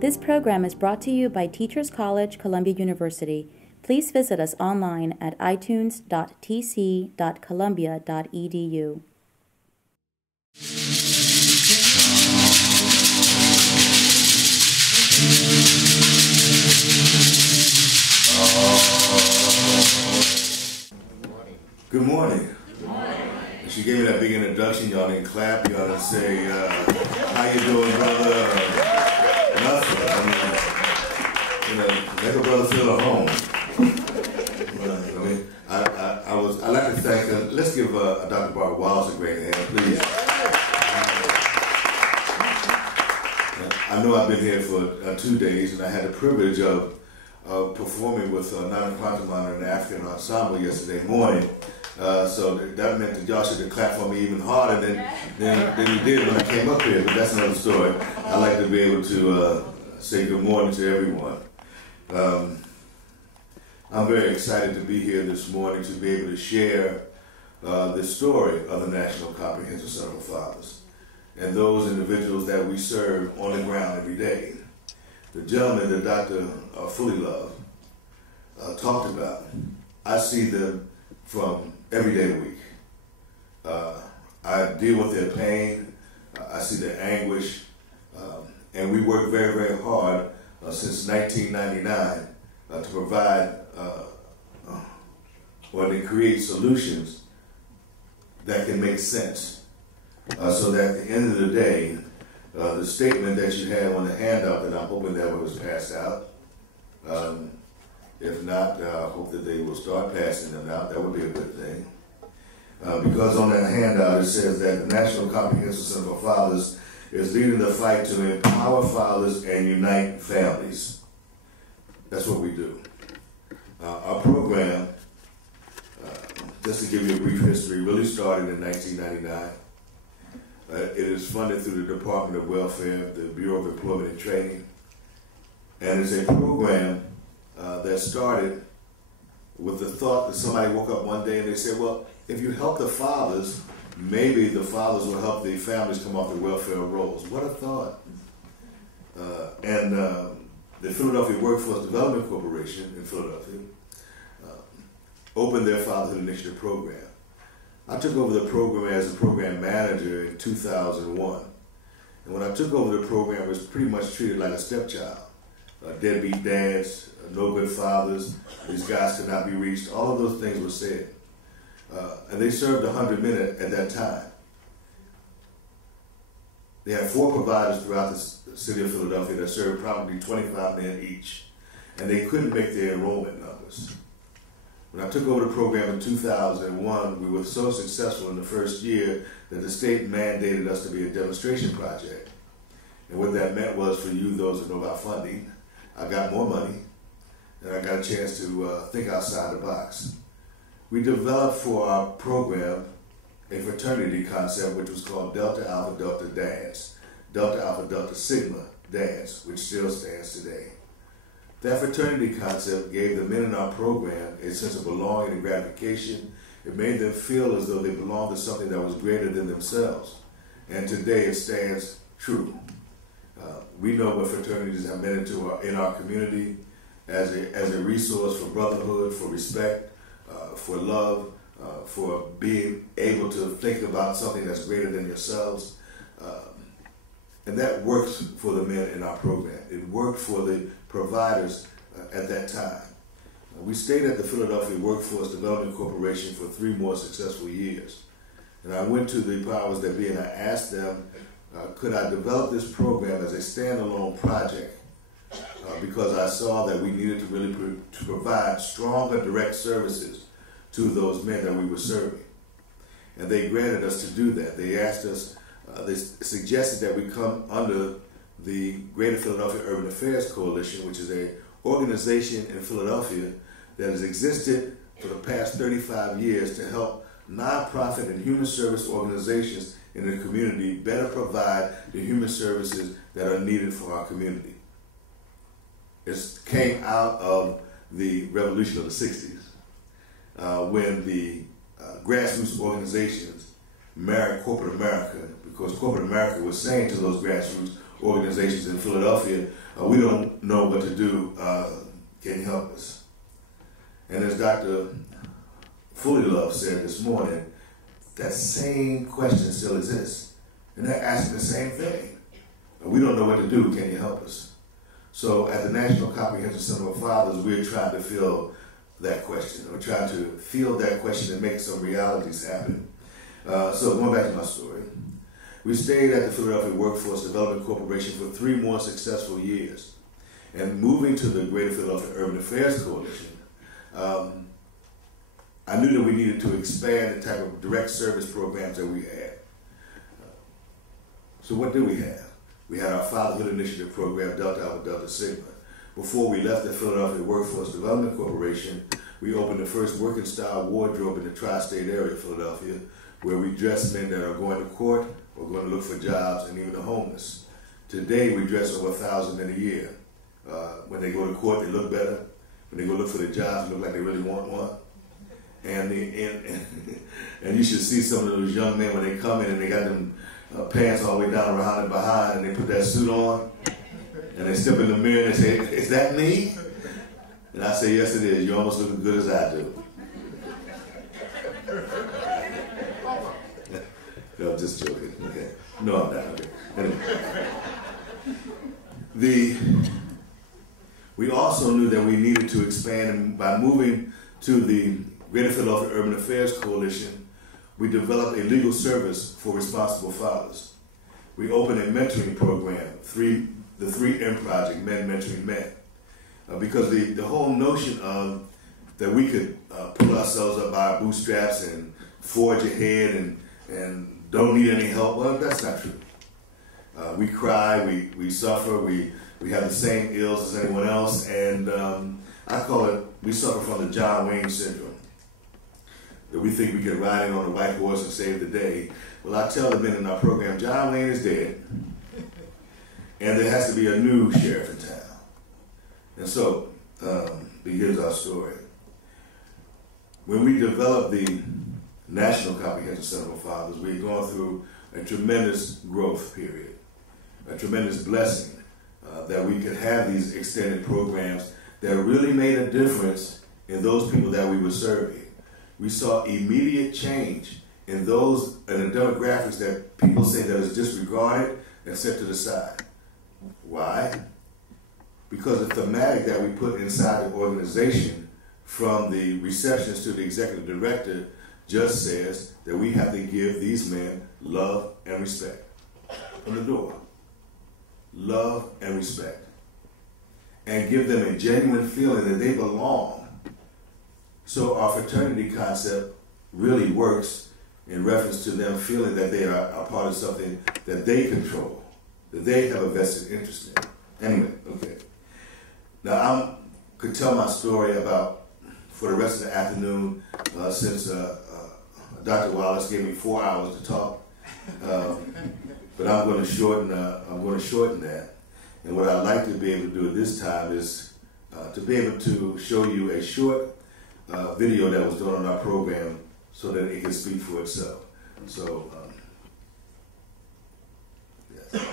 This program is brought to you by Teachers College, Columbia University. Please visit us online at itunes.tc.columbia.edu. Good morning. She gave me that big introduction. Y'all didn't clap. Y'all didn't say, how you doing, brother? Nothing. Make a brother feel at home. I'd like to thank, let's give Dr. Barbara Wallace a great hand, please. I know I've been here for 2 days, and I had the privilege of performing with Nana Quantamana and the African Ensemble yesterday morning. So that meant that y'all should have clapped for me even harder than you did when I came up here, but that's another story. I'd like to be able to say good morning to everyone. I'm very excited to be here this morning to be able to share the story of the National Comprehensive Center for Fathers and those individuals that we serve on the ground every day. The gentleman that Dr. Fullilove talked about, I see them from every day of the week. I deal with their pain, I see their anguish, and we work very, very hard since 1999 to provide or to create solutions that can make sense. So that at the end of the day, the statement that you have on the handout that I'm hoping that was passed out, if not, I hope that they will start passing them out. That would be a good thing. Because on that handout it says that the National Comprehensive Center for Fathers is leading the fight to empower fathers and unite families. That's what we do. Our program, just to give you a brief history, really started in 1999. It is funded through the Department of Welfare, the Bureau of Employment and Training, and it's a program that started with the thought that somebody woke up one day and they said, well, if you help the fathers, maybe the fathers will help the families come off the welfare rolls. What a thought. The Philadelphia Workforce Development Corporation in Philadelphia opened their Fatherhood Initiative program. I took over the program as a program manager in 2001. And when I took over the program, it was pretty much treated like a stepchild. Deadbeat dads, no good fathers, these guys could not be reached. All of those things were said. And they served 100 men at that time. They had 4 providers throughout the city of Philadelphia that served probably 25 men each. And they couldn't make their enrollment numbers. When I took over the program in 2001, we were so successful in the first year that the state mandated us to be a demonstration project. And what that meant was, for you, those who know about funding, I got more money, and I got a chance to think outside the box. We developed for our program a fraternity concept which was called Delta Alpha Delta Dads, Delta Alpha Delta Sigma Dads, which still stands today. That fraternity concept gave the men in our program a sense of belonging and gratification. It made them feel as though they belonged to something that was greater than themselves. And today it stands true. We know what fraternities have meant in our community as a resource for brotherhood, for respect, for love, for being able to think about something that's greater than yourselves. And that works for the men in our program. It worked for the providers at that time. We stayed at the Philadelphia Workforce Development Corporation for 3 more successful years. And I went to the powers that be and I asked them, could I develop this program as a standalone project? Because I saw that we needed to really provide stronger direct services to those men that we were serving. And they granted us to do that. They asked us, they suggested that we come under the Greater Philadelphia Urban Affairs Coalition, which is an organization in Philadelphia that has existed for the past 35 years to help nonprofit and human service organizations in the community better provide the human services that are needed for our community. It came out of the revolution of the 60s when the grassroots organizations married corporate America, because corporate America was saying to those grassroots organizations in Philadelphia. We don't know what to do. Can you help us? And as Dr. Fullylove said this morning, that same question still exists. And they're asking the same thing. We don't know what to do. Can you help us? So at the National Comprehensive Center of Fathers, we're trying to fill that question. We're trying to field that question and make some realities happen. So going back to my story, we stayed at the Philadelphia Workforce Development Corporation for 3 more successful years. And moving to the Greater Philadelphia Urban Affairs Coalition, I knew that we needed to expand the type of direct service programs that we had. So what did we have? We had our Fatherhood Initiative program, Delta Alpha Delta Sigma. Before we left the Philadelphia Workforce Development Corporation, we opened the first working style wardrobe in the tri-state area of Philadelphia, where we dress men that are going to court or going to look for jobs, and even the homeless. Today, we dress over 1,000 men a year. When they go to court, they look better. When they go look for the jobs, they look like they really want one. And you should see some of those young men when they come in and they got them pants all the way down around and behind, and they put that suit on, and they step in the mirror and they say, "Is that me?" And I say, "Yes, it is. You almost look as good as I do." No, I'm just joking. Okay. No, I'm not. Okay. Anyway. We also knew that we needed to expand, and by moving to the Greater Philadelphia Urban Affairs Coalition, we developed a legal service for responsible fathers. We opened a mentoring program, the 3M Project, Men Mentoring Men, because the whole notion of that we could pull ourselves up by our bootstraps and forge ahead and don't need any help, well, that's not true. We cry, we suffer, we have the same ills as anyone else, and I call it, we suffer from the John Wayne syndrome. That we think we can ride in on a white horse and save the day. Well, I tell the men in our program, John Wayne is dead, and there has to be a new sheriff in town. And so, here's our story. When we developed the National Comprehensive Center of Fathers, we had gone through a tremendous growth period, a tremendous blessing that we could have these extended programs that really made a difference in those people that we were serving. We saw immediate change in the demographics that people say that is disregarded and set to the side. Why? Because the thematic that we put inside the organization, from the receptionist to the executive director, just says that we have to give these men love and respect from the door. Love and respect. And give them a genuine feeling that they belong. So our fraternity concept really works in reference to them feeling that they are a part of something that they control, that they have a vested interest in. Anyway, okay. Now I could tell my story about, for the rest of the afternoon, since Dr. Wallace gave me 4 hours to talk, but I'm going to shorten that. And what I'd like to be able to do at this time is to be able to show you a short video that was done on our program so that it can speak for itself. So, yes.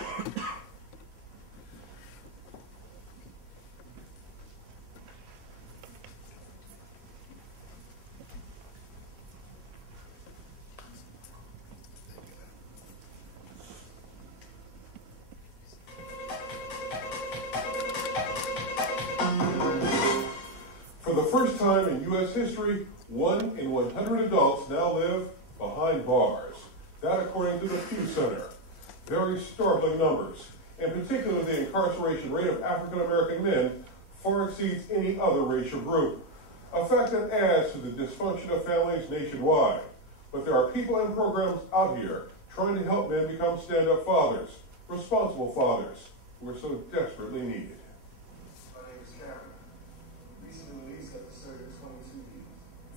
For the first time in U.S. history, 1 in 100 adults now live behind bars. That according to the Pew Center. Very startling numbers. In particular, the incarceration rate of African American men far exceeds any other racial group. A fact that adds to the dysfunction of families nationwide. But there are people and programs out here trying to help men become stand-up fathers, responsible fathers, who are so desperately needed.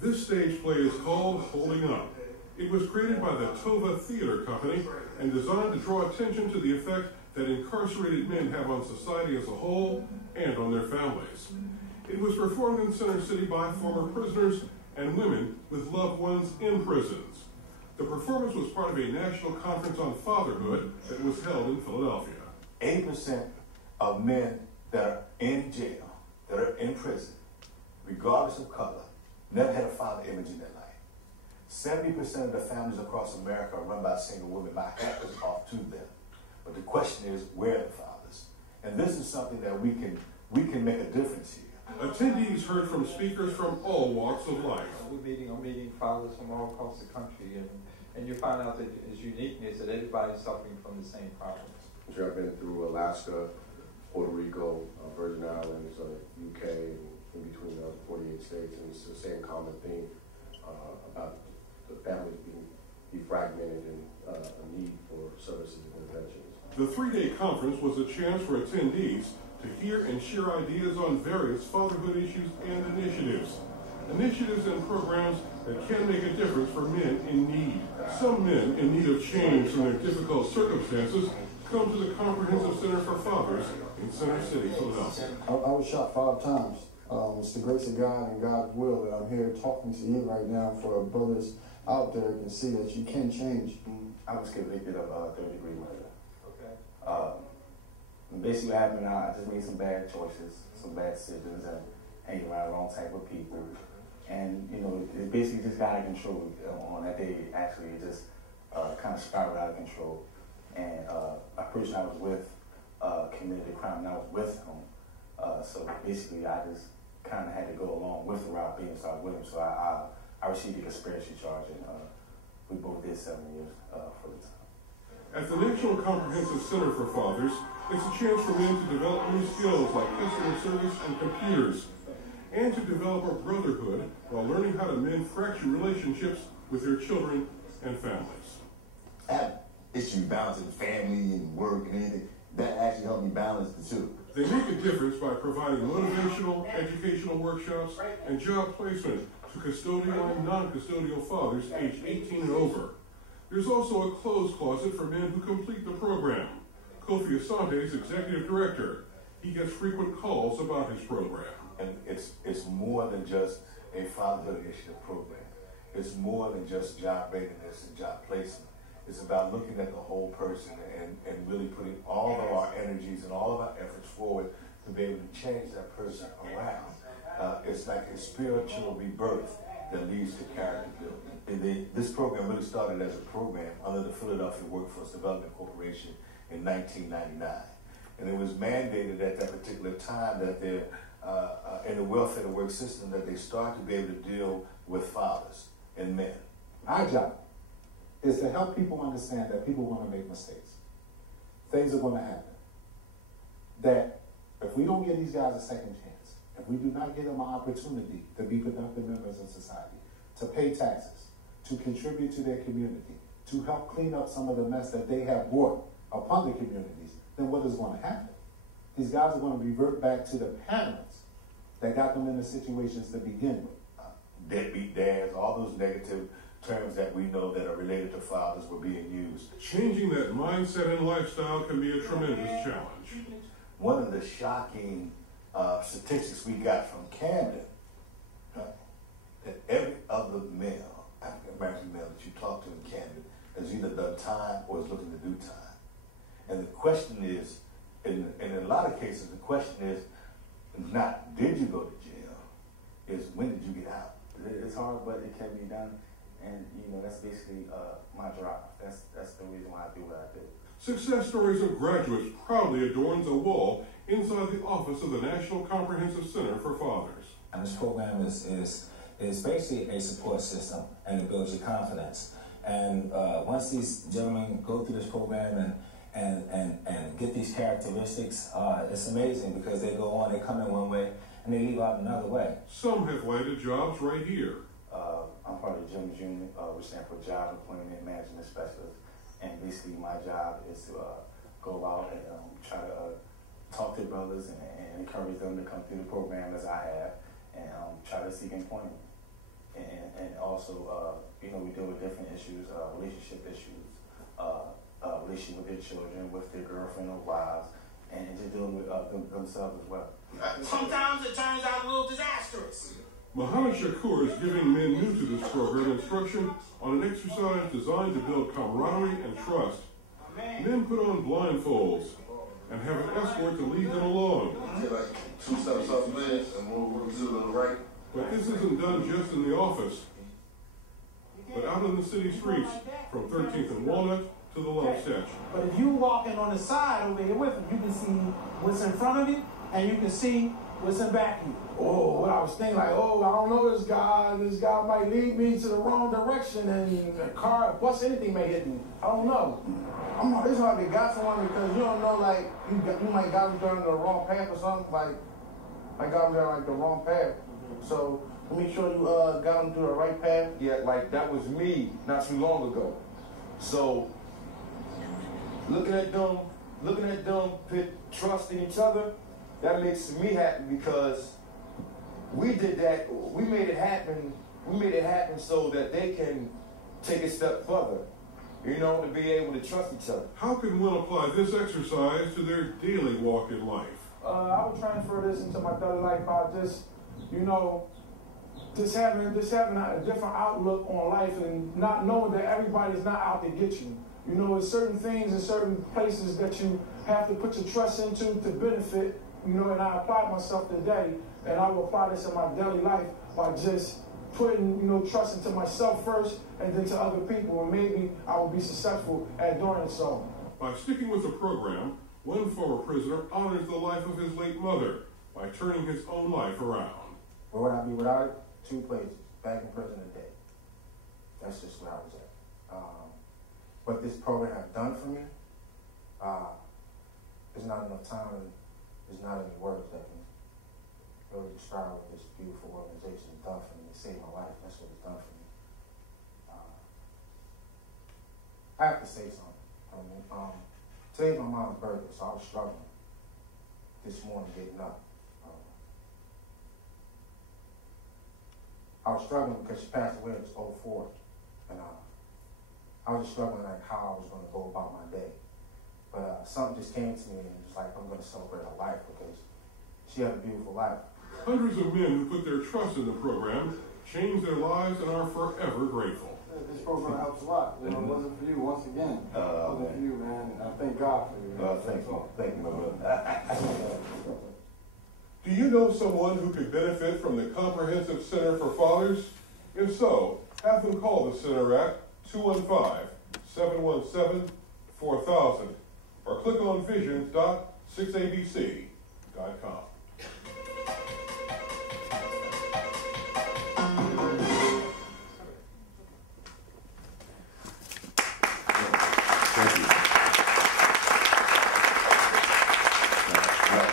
This stage play is called Holding Up. It was created by the Tova Theater Company and designed to draw attention to the effect that incarcerated men have on society as a whole and on their families. It was performed in Center City by former prisoners and women with loved ones in prisons. The performance was part of a national conference on fatherhood that was held in Philadelphia. 80% of men that are in jail, that are in prison, regardless of color, never had a father image in their life. 70% of the families across America are run by single women. My hat is off to them. But the question is, where are the fathers? And this is something that we can make a difference here. Attendees heard from speakers from all walks of life. I'm meeting fathers from all across the country, and you find out that its uniqueness that everybody's suffering from the same problems. I've been through Alaska, Puerto Rico, Virgin Islands, UK, and in between the 48 states, and it's the same common theme about the families being defragmented and a need for services and interventions. The three-day conference was a chance for attendees to hear and share ideas on various fatherhood issues and initiatives. Initiatives and programs that can make a difference for men in need. Some men in need of change from their difficult circumstances come to the Comprehensive Center for Fathers in Center City, Philadelphia. I was shot 5 times. It's the grace of God and God's will that I'm here talking to you right now for brothers out there can see that you can change. I was convicted of third-degree murder. Okay. Basically what happened, I just made some bad choices, some bad decisions, and hanging around the wrong type of people. And, you know, it basically just got out of control. On that day, actually, it just kind of spiraled out of control. And a person I was with committed a crime, and I was with him. So basically, I just kind of had to go along with the route being started with him. So I received a conspiracy charge, and we both did 7 years for the time. At the National Comprehensive Center for Fathers, it's a chance for men to develop new skills like customer service and computers, and to develop a brotherhood while learning how to mend fractured relationships with their children and families. I have issues balancing family and work and anything. That actually helped me balance the two. They make a difference by providing motivational, educational workshops and job placement to custodial and non-custodial fathers aged 18 and over. There's also a clothes closet for men who complete the program. Kofi Asante is executive director. He gets frequent calls about his program. And it's more than just a fatherhood initiative program. It's more than just job readiness and job placement. It's about looking at the whole person and really putting all of our energies and all of our efforts forward to be able to change that person around. It's like a spiritual rebirth that leads to character building. This program really started as a program under the Philadelphia Workforce Development Corporation in 1999. And it was mandated at that particular time that they're in the welfare to work system that they start to be able to deal with fathers and men. Our job is to help people understand that people want to make mistakes. Things are going to happen. That if we don't give these guys a second chance, if we do not give them an opportunity to be productive members of society, to pay taxes, to contribute to their community, to help clean up some of the mess that they have brought upon the communities, then what is going to happen? These guys are going to revert back to the parents that got them in the situations to begin with. Deadbeat dads, all those negative terms that we know that are related to fathers were being used. Changing that mindset and lifestyle can be a tremendous challenge. One of the shocking statistics we got from Camden, that every other male, African-American male that you talk to in Camden has either done time or is looking to do time. And the question is, in a lot of cases, the question is not did you go to jail, is when did you get out? It's hard, but it can be done. And, you know, that's basically my drive. That's the reason why I do what I do. Success stories of graduates proudly adorns a wall inside the office of the National Comprehensive Center for Fathers. And this program is basically a support system, and it builds your confidence. And once these gentlemen go through this program and get these characteristics, it's amazing because they go on, they come in one way, and they leave out another way. Some have landed jobs right here. I'm part of the Juniors Union, which stands for Job Employment Management Specialist. And basically my job is to go out and try to talk to brothers and encourage them to come through the program as I have and try to seek employment. And also, you know, we deal with different issues, relationship issues, relationship with their children, with their girlfriend or wives, and just dealing with themselves as well. Sometimes it turns out a little disastrous. Muhammad Shakur is giving men new to this program instruction on an exercise designed to build camaraderie and trust. Men put on blindfolds. and have an escort to lead them along. Take like 2 steps off the lens and move to the right. But this isn't done just in the office, but out in the city streets, from 13th and Walnut to the Love Statue. But if you walking on the side over here with him, you can see what's in front of you, and you can see what's in back of you. Oh, what I was thinking, like, oh, I don't know this guy might lead me to the wrong direction, and a car, bus, anything may hit me. I don't know. It's hard to got someone because you don't know, like, you might got them during the wrong path or something, like, I got them down, like, the wrong path. So, make sure you got them to the right path. Yeah, like, that was me not too long ago. So, looking at them put trust in each other, that makes me happy because we did that, we made it happen so that they can take a step further, you know, to be able to trust each other. How can one apply this exercise to their daily walk in life? I would transfer this into my daily life by just, you know, just having a different outlook on life and not knowing that everybody's not out to get you. You know, there's certain things and certain places that you have to put your trust into to benefit, you know, and I applied myself today, and I will apply this in my daily life by just putting, you know, trust into myself first and then to other people, and maybe I will be successful at doing so. By sticking with the program, one former prisoner honors the life of his late mother by turning his own life around. Where would I be without it? 2 places, back in prison today. That's just where I was at. What this program has done for me, there's not enough time and there's not any words that can really describe what this beautiful organization has done for me. It saved my life. That's what it's done for me. I have to say something. Today's my mom's birthday, so I was struggling this morning getting up. I was struggling because she passed away in 2004, and I was just struggling like how I was going to go about my day. But something just came to me and it was like, I'm going to celebrate her life because she had a beautiful life. Hundreds of men who put their trust in the program changed their lives and are forever grateful. This program helps a lot. You know, it wasn't for you, once again. It wasn't for you, man. And I thank God for you. Thank you. Thank you, my brother. Do you know someone who could benefit from the Comprehensive Center for Fathers? If so, have them call the center at 215-717-4000 or click on visions.6abc.com.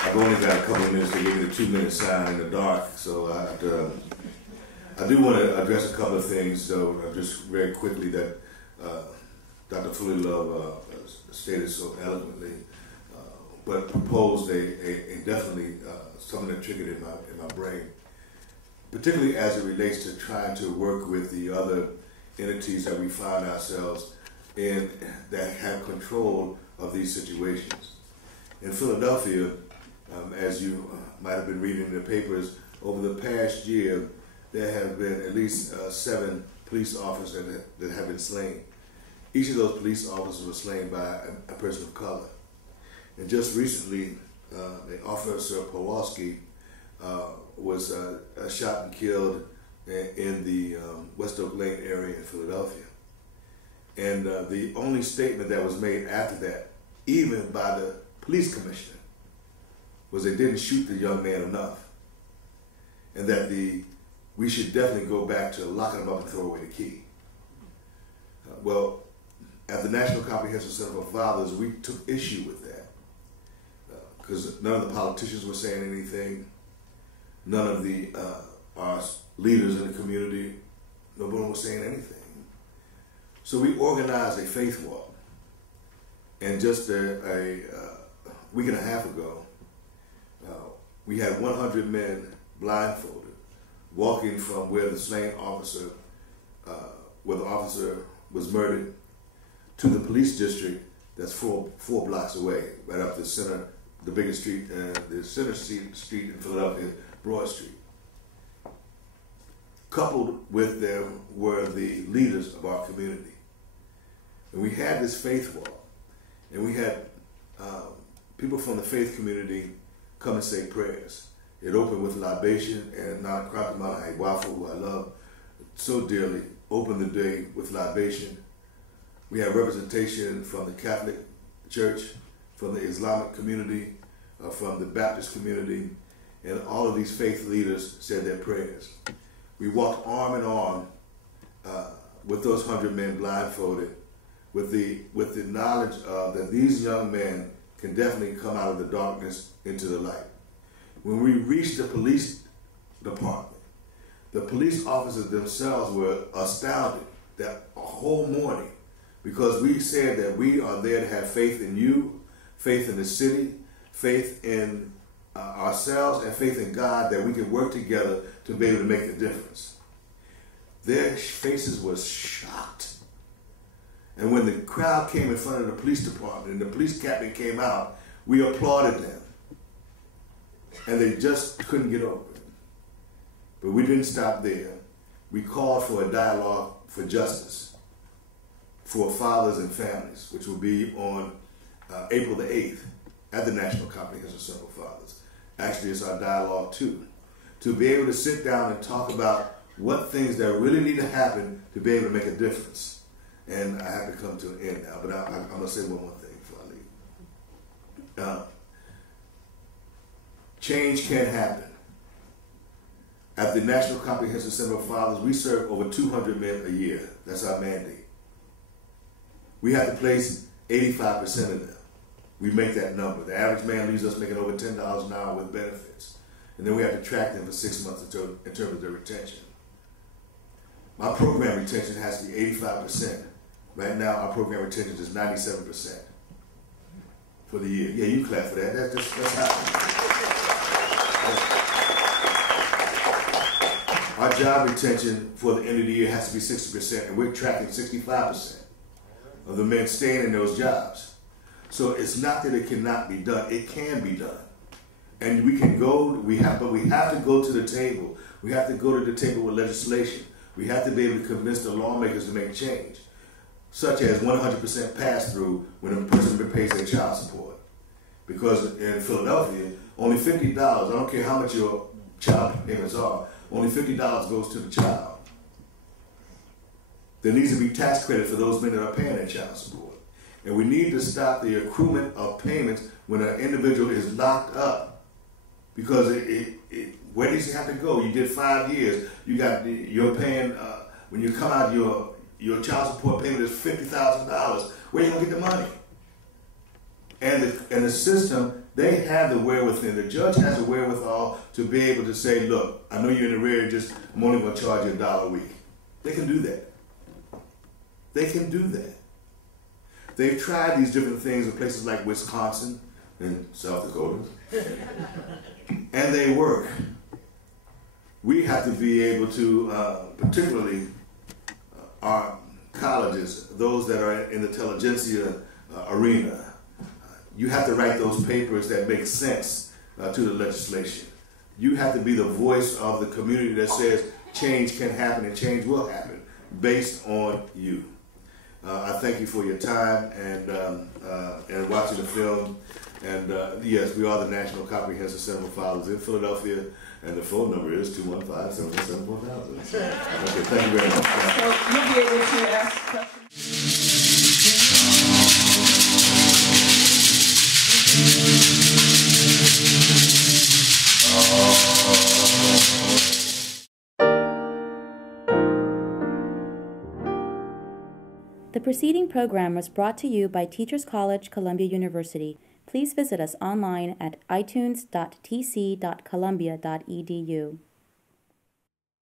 I've only got a couple of minutes to give you the 2-minute sign in the dark, so I do want to address a couple of things, though, just very quickly that Dr. Fully Love stated so eloquently, but proposed a definitely something that triggered in my brain, particularly as it relates to trying to work with the other entities that we find ourselves in that have control of these situations. In Philadelphia, as you might have been reading in the papers, over the past year, there have been at least 7 police officers that have been slain. Each of those police officers was slain by a person of color. And just recently, the officer Pawlowski was shot and killed in the West Oak Lane area in Philadelphia. And the only statement that was made after that, even by the police commissioner, was they didn't shoot the young man enough, and that we should definitely go back to locking him up and throw away the key. Well, at the National Comprehensive Center for Fathers, we took issue with that because none of the politicians were saying anything, none of the our leaders in the community, no one was saying anything. So we organized a faith walk, and just a week and a half ago, we had 100 men blindfolded walking from where the slain officer, where the officer was murdered, to the police district that's four blocks away, right up the center, the biggest street, the center street in Philadelphia, Broad Street. Coupled with them were the leaders of our community. And we had this faith walk, and we had people from the faith community come and say prayers. It opened with libation, and Nana Kratamana Wafu, who I love so dearly, opened the day with libation. We had representation from the Catholic Church, from the Islamic community, from the Baptist community, and all of these faith leaders said their prayers. We walked arm in arm with those 100 men blindfolded, with the knowledge that these young men can definitely come out of the darkness into the light. When we reached the police department, the police officers themselves were astounded that a whole morning, because we said that we are there to have faith in you, faith in the city, faith in ourselves, and faith in God, that we can work together to be able to make the difference. Their faces were shocked. And when the crowd came in front of the police department and the police captain came out, we applauded them. And they just couldn't get over it. But we didn't stop there. We called for a dialogue for justice for fathers and families, which will be on April the 8th at the National Comprehensive Center for Fathers. Actually, it's our dialogue too, to be able to sit down and talk about what things that really need to happen to be able to make a difference. And I have to come to an end now, but I'm going to say one more thing before I leave. Change can happen. At the National Comprehensive Center for Fathers, we serve over 200 men a year. That's our mandate. We have to place 85% of them. We make that number. The average man leaves us making over $10 an hour with benefits. And then we have to track them for 6 months in terms of their retention. My program retention has to be 85%. Right now, our program retention is 97% for the year. Yeah, you clap for that. That's happening. Our job retention for the end of the year has to be 60%, and we're tracking 65% of the men staying in those jobs. So it's not that it cannot be done. It can be done. And we can go, but we have to go to the table. We have to go to the table with legislation. We have to be able to convince the lawmakers to make change, such as 100% pass-through when a person pays their child support. Because in Philadelphia, only $50, I don't care how much your child payments are, only $50 goes to the child. There needs to be tax credit for those men that are paying their child support. And we need to stop the accruement of payments when an individual is locked up. Because where does he have to go? You did 5 years. You're paying, when you come out, your child support payment is $50,000. Where are you going to get the money? And the system, they have the wherewithal. The judge has the wherewithal to be able to say, look, I know you're in arrears, I'm only going to charge you $1 a week. They can do that. They can do that. They've tried these different things in places like Wisconsin and South Dakota. And they work. We have to be able to, particularly our colleges, those that are in the intelligentsia arena, you have to write those papers that make sense to the legislation. You have to be the voice of the community that says change can happen and change will happen based on you. I thank you for your time and watching the film. And yes, we are the National Comprehensive Center for Fathers in Philadelphia, and the phone number is 215-717-4000. Okay, thank you very much. So you'll be able to ask questions. The preceding program was brought to you by Teachers College, Columbia University. Please visit us online at itunes.tc.columbia.edu.